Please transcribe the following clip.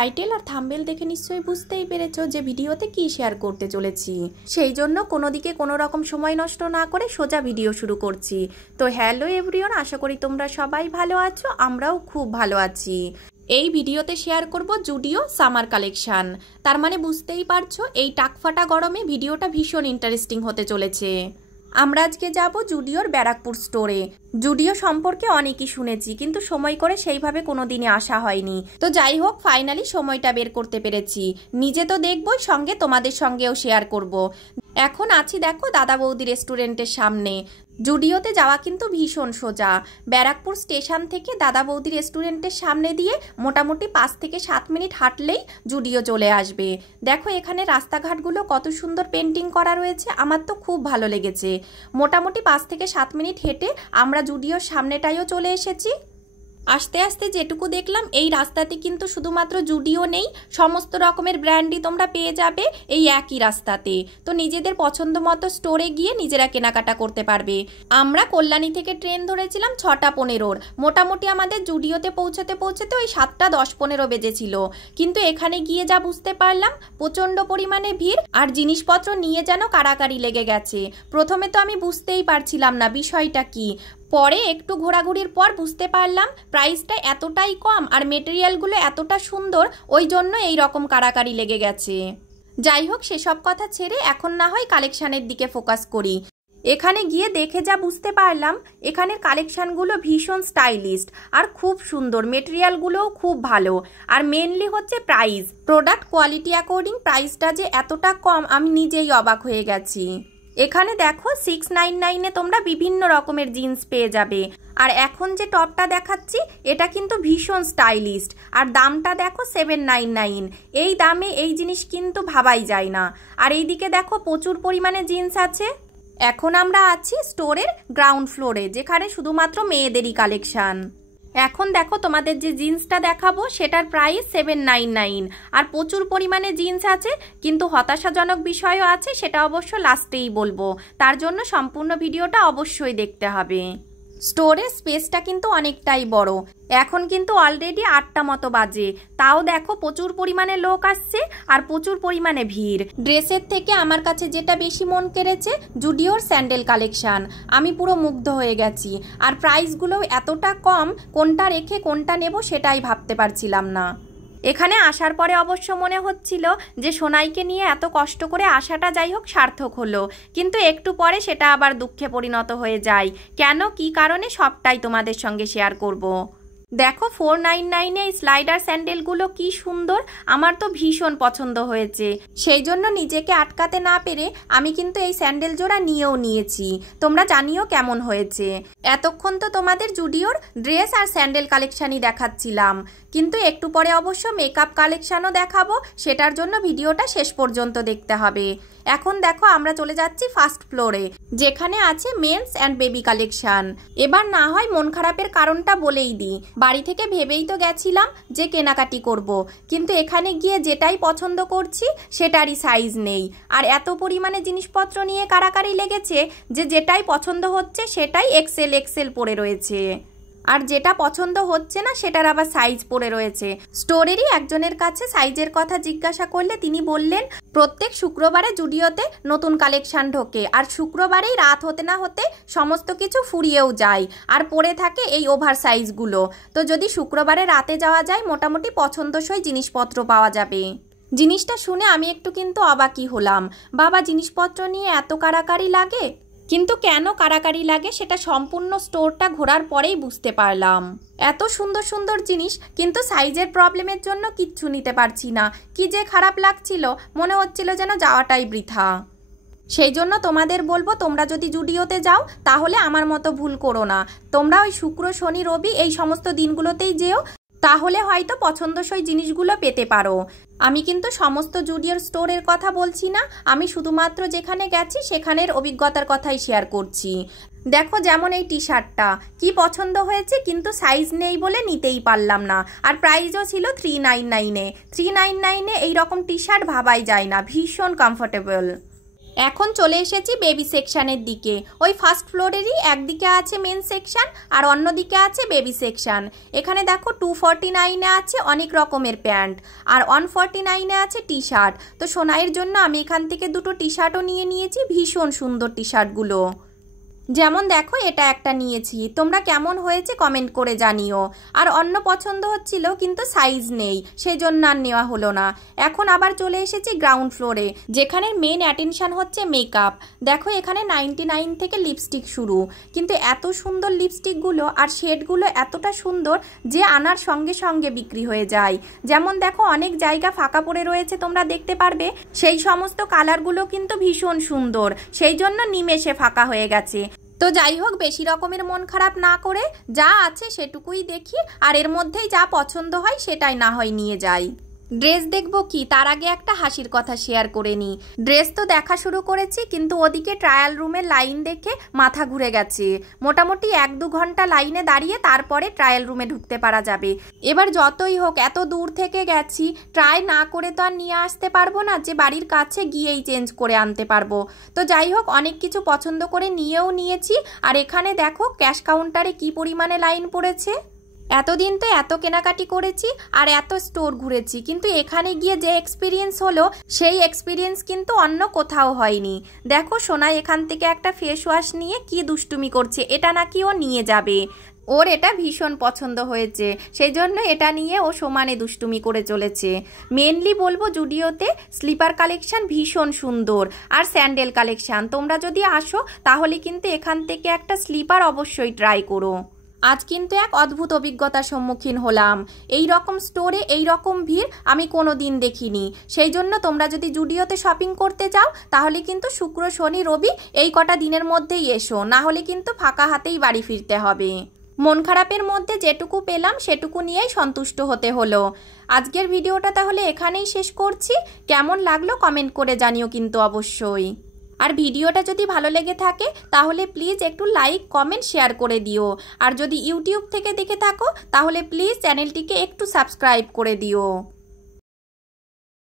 Title আর thumbnail দেখে নিশ্চয়ই বুঝতেই পেরেছো যে ভিডিওতে কি শেয়ার করতে চলেছি। সেই জন্য কোনো দিকে কোনো রকম সময় নষ্ট না করে সোজা ভিডিও শুরু করছি। তো হ্যালো এভরিওয়ান, আশা করি তোমরা সবাই ভালো আছো, আমরাও খুব ভালো আছি। এই ভিডিওতে শেয়ার করব জুডিও সামার কালেকশন। তার মানে বুঝতেই পারছো এই টাকফাটা গরমে ভিডিওটা ভীষণ ইন্টারেস্টিং হতে চলেছে। আমরা আজকে যাব জুডিওর ব্যারাকপুর স্টোরে। জুডিও সম্পর্কে অনেকই শুনেছি, কিন্তু সময় করে সেইভাবে কোনোদিনই আসা হয়নি। তো যাই হোক, ফাইনালি সময়টা বের করতে পেরেছি। নিজে তো দেখবই, সঙ্গে তোমাদের সঙ্গেও শেয়ার করব। এখন আছি দেখো দাদা বৌদি রেস্টুরেন্টের সামনে। জুডিওতে যাওয়া কিন্তু ভীষণ সোজা। ব্যারাকপুর স্টেশন থেকে দাদা বৌদি রেস্টুরেন্টের সামনে দিয়ে মোটামুটি 5 থেকে 7 মিনিট হাঁটলেই জুডিও চলে আসবে। দেখো এখানে রাস্তাঘাটগুলো কত সুন্দর পেন্টিং করা রয়েছে, আমার তো খুব ভালো লেগেছে। মোটামুটি 5 থেকে 7 মিনিট হেঁটে আমরা জুডিওর সামনেটাইও চলে এসেছি। আস্তে আস্তে যেটুকু দেখলাম, এই রাস্তাতে কিন্তু শুধুমাত্র জুডিও নেই, সমস্ত রকমের ব্র্যান্ডই তোমরা পেয়ে যাবে এই একই রাস্তাতে। তো নিজেদের পছন্দ মতো স্টোরে গিয়ে নিজেরা কেনাকাটা করতে পারবে। আমরা কল্যাণী থেকে ট্রেন ধরেছিলাম 6টা 15-র। মোটামুটি আমাদের জুডিওতে পৌঁছতে পৌঁছতে ওই 7টা 10-15 বেজেছিল। কিন্তু এখানে গিয়ে যা বুঝতে পারলাম, প্রচণ্ড পরিমাণে ভিড় আর জিনিসপত্র নিয়ে যেন কাড়াকাড়ি লেগে গেছে। প্রথমে তো আমি বুঝতেই পারছিলাম না বিষয়টা কি। পরে একটু ঘোরাঘুরির পর বুঝতে পারলাম প্রাইসটা এতটাই কম আর মেটেরিয়ালগুলো এতটা সুন্দর, ওই জন্য এই রকম কাড়াকাড়ি লেগে গেছে। যাই হোক, সেসব কথা ছেড়ে এখন না হয় কালেকশানের দিকে ফোকাস করি। এখানে গিয়ে দেখে যা বুঝতে পারলাম, এখানের কালেকশানগুলো ভীষণ স্টাইলিস্ট আর খুব সুন্দর, মেটেরিয়ালগুলোও খুব ভালো। আর মেনলি হচ্ছে প্রাইস, প্রোডাক্ট কোয়ালিটি অ্যাকর্ডিং প্রাইসটা যে এতটা কম, আমি নিজেই অবাক হয়ে গেছি। এখানে দেখো 699-এ তোমরা বিভিন্ন রকমের জিন্স পেয়ে যাবে। আর এখন যে টপটা দেখাচ্ছি এটা কিন্তু ভীষণ স্টাইলিস্ট, আর দামটা দেখো 799। এই দামে এই জিনিস কিন্তু ভাবাই যায় না। আর এইদিকে দেখো প্রচুর পরিমাণে জিন্স আছে। এখন আমরা আছি স্টোরের গ্রাউন্ড ফ্লোরে, যেখানে শুধুমাত্র মেয়েদেরই কালেকশন। এখন দেখো তোমাদের যে জিন্সটা দেখাবো সেটার প্রাইস 799। আর প্রচুর পরিমাণে জিন্স আছে, কিন্তু হতাশাজনক বিষয়ও আছে, সেটা অবশ্য লাস্টেই বলবো। তার জন্য সম্পূর্ণ ভিডিওটা অবশ্যই দেখতে হবে। স্টোরের স্পেসটা কিন্তু অনেকটাই বড়। এখন কিন্তু অলরেডি 8টা মতো বাজে, তাও দেখো প্রচুর পরিমাণে লোক আসছে আর প্রচুর পরিমাণে ভিড়। ড্রেসের থেকে আমার কাছে যেটা বেশি মন কেড়েছে জুডিওর স্যান্ডেল কালেকশন। আমি পুরো মুগ্ধ হয়ে গেছি। আর প্রাইসগুলোও এতটা কম, কোনটা রেখে কোনটা নেব সেটাই ভাবতে পারছিলাম না। এখানে আসার পরে অবশ্য মনে হচ্ছিল যে সোনাইকে নিয়ে এত কষ্ট করে আসাটা যাই হোক সার্থক হলো, কিন্তু একটু পরে সেটা আবার দুঃখে পরিণত হয়ে যায়। কেন, কি কারণে, সবটাই তোমাদের সঙ্গে শেয়ার করব। দেখো 499-এ এই স্লাইডার স্যান্ডেলগুলো কি সুন্দর, আমার তো ভীষণ পছন্দ হয়েছে। সেই জন্য নিজেকে আটকাতে না পেরে আমি কিন্তু এই স্যান্ডেল জোড়া নিয়েও নিয়েছি। তোমরা জানিও কেমন হয়েছে। এতক্ষণ তো তোমাদের জুডিওর ড্রেস আর স্যান্ডেল কালেকশানই দেখাচ্ছিলাম, কিন্তু একটু পরে অবশ্য মেকআপ কালেকশানও দেখাবো। সেটার জন্য ভিডিওটা শেষ পর্যন্ত দেখতে হবে। এখন দেখো আমরা চলে যাচ্ছি ফার্স্ট ফ্লোরে, যেখানে আছে মেন্স অ্যান্ড বেবি কালেকশন। এবার না হয় মন খারাপের কারণটা বলেই দিই। বাড়ি থেকে ভেবেই তো গেছিলাম যে কেনাকাটি করব, কিন্তু এখানে গিয়ে যেটাই পছন্দ করছি সেটারই সাইজ নেই। আর এত পরিমাণে জিনিসপত্র নিয়ে কাড়াকাড়ি লেগেছে যে যেটাই পছন্দ হচ্ছে সেটাই এক্সেল পড়ে রয়েছে, আর যেটা পছন্দ হচ্ছে না সেটার আবার সাইজ পড়ে রয়েছে। স্টোরেরই একজনের কাছে সাইজের কথা জিজ্ঞাসা করলে তিনি বললেন প্রত্যেক শুক্রবারে জুডিওতে নতুন কালেকশন ঢোকে, আর শুক্রবারেই রাত হতে না হতে সমস্ত কিছু ফুরিয়েও যায় আর পড়ে থাকে এই ওভার সাইজগুলো। তো যদি শুক্রবারে রাতে যাওয়া যায় মোটামুটি পছন্দসই জিনিসপত্র পাওয়া যাবে। জিনিসটা শুনে আমি একটু কিন্তু অবাকই হলাম। বাবা, জিনিসপত্র নিয়ে এত কাড়াকাড়ি লাগে? কিন্তু কেন কাড়াকাড়ি লাগে সেটা সম্পূর্ণ স্টোরটা ঘোরার পরেই বুঝতে পারলাম। এত সুন্দর সুন্দর জিনিস, কিন্তু সাইজের প্রবলেমের জন্য কিচ্ছু নিতে পারছি না। কি যে খারাপ লাগছিল, মনে হচ্ছিল যেন যাওয়াটাই বৃথা। সেই জন্য তোমাদের বলবো, তোমরা যদি জুডিওতে যাও তাহলে আমার মতো ভুল করো না। তোমরা ওই শুক্র শনি রবি এই সমস্ত দিনগুলোতেই যেও, তাহলে হয়তো পছন্দসই জিনিসগুলো পেতে পারো। আমি কিন্তু সমস্ত জুডিওর স্টোরের কথা বলছি না, আমি শুধুমাত্র যেখানে গেছি সেখানের অভিজ্ঞতার কথাই শেয়ার করছি। দেখো যেমন এই টি শার্টটা কি পছন্দ হয়েছে, কিন্তু সাইজ নেই বলে নিতেই পারলাম না। আর প্রাইসও ছিল 399-এ। 399-এ এইরকম টি শার্ট ভাবাই যায় না, ভীষণ কমফোর্টেবল। এখন চলে এসেছি বেবি সেকশনের দিকে। ওই ফার্স্ট ফ্লোরেরই একদিকে আছে মেন সেকশন আর অন্যদিকে আছে বেবি সেকশন। এখানে দেখো 249-এ আছে অনেক রকমের প্যান্ট আর 149-এ আছে টি শার্ট। তো সোনাইয়ের জন্য আমি এখান থেকে দুটো টি শার্টও নিয়ে নিয়েছি, ভীষণ সুন্দর টি শার্টগুলো। যেমন দেখো এটা একটা নিয়েছি, তোমরা কেমন হয়েছে কমেন্ট করে জানিও। আর অন্য পছন্দ হচ্ছিল কিন্তু সাইজ নেই, সেই জন্য আর নেওয়া হলো না। এখন আবার চলে এসেছি গ্রাউন্ড ফ্লোরে, যেখানে মেন অ্যাটেনশন হচ্ছে মেকআপ। দেখো এখানে 99 থেকে লিপস্টিক শুরু, কিন্তু এত সুন্দর লিপস্টিকগুলো আর শেডগুলো এতটা সুন্দর যে আনার সঙ্গে সঙ্গে বিক্রি হয়ে যায়। যেমন দেখো অনেক জায়গা ফাঁকা পড়ে রয়েছে, তোমরা দেখতে পারবে। সেই সমস্ত কালারগুলো কিন্তু ভীষণ সুন্দর, সেই জন্য নিমেষে ফাঁকা হয়ে গেছে। তো যাই হোক, বেশি রকমের মন খারাপ না করে যা আছে সেটুকুই দেখি, আর এর মধ্যেই যা পছন্দ হয় সেটাই না হয় নিয়ে যাই। ড্রেস দেখবো কি, তার আগে একটা হাসির কথা শেয়ার করে নিই। ড্রেস তো দেখা শুরু করেছি, কিন্তু ওদিকে ট্রায়াল রুমের লাইন দেখে মাথা ঘুরে গেছে। মোটামুটি 1-2 ঘন্টা লাইনে দাঁড়িয়ে তারপরে ট্রায়াল রুমে ঢুকতে পারা যাবে। এবার যতই হোক এত দূর থেকে গেছি, ট্রাই না করে তো আর নিয়ে আসতে পারবো না যে বাড়ির কাছে গিয়েই চেঞ্জ করে আনতে পারবো। তো যাই হোক, অনেক কিছু পছন্দ করে নিয়েও নিয়েছি। আর এখানে দেখো ক্যাশ কাউন্টারে কি পরিমাণে লাইন পড়েছে। এতদিন তো এত কেনাকাটি করেছি আর এত স্টোর ঘুরেছি, কিন্তু এখানে গিয়ে যে এক্সপিরিয়েন্স হলো সেই এক্সপিরিয়েন্স কিন্তু অন্য কোথাও হয়নি। দেখো সোনাই এখান থেকে একটা ফেস ওয়াশ নিয়ে কি দুষ্টুমি করছে, এটা নাকি ও নিয়ে যাবে। ওর এটা ভীষণ পছন্দ হয়েছে, সেই জন্য এটা নিয়ে ও সমানে দুষ্টুমি করে চলেছে। মেনলি বলবো জুডিওতে স্লিপার কালেকশন ভীষণ সুন্দর, আর স্যান্ডেল কালেকশন। তোমরা যদি আসো তাহলে কিন্তু এখান থেকে একটা স্লিপার অবশ্যই ট্রাই করো। আজ কিন্তু এক অদ্ভুত অভিজ্ঞতার সম্মুখীন হলাম। এই রকম স্টোরে এই রকম ভিড় আমি কোনো দিন দেখিনি। সেই জন্য তোমরা যদি জুডিওতে শপিং করতে যাও তাহলে কিন্তু শুক্র, শনি, রবি এই কটা দিনের মধ্যেই এসো, না হলে কিন্তু ফাঁকা হাতেই বাড়ি ফিরতে হবে। মন খারাপের মধ্যে যেটুকু পেলাম সেটুকু নিয়েই সন্তুষ্ট হতে হলো। আজকের ভিডিওটা তাহলে এখানেই শেষ করছি। কেমন লাগলো কমেন্ট করে জানিও কিন্তু অবশ্যই। আর ভিডিওটা যদি ভালো লেগে থাকে তাহলে প্লিজ একটু লাইক, কমেন্ট, শেয়ার করে দিও। আর যদি ইউটিউব থেকে দেখে থাকো তাহলে প্লিজ চ্যানেলটিকে একটু সাবস্ক্রাইব করে দিও।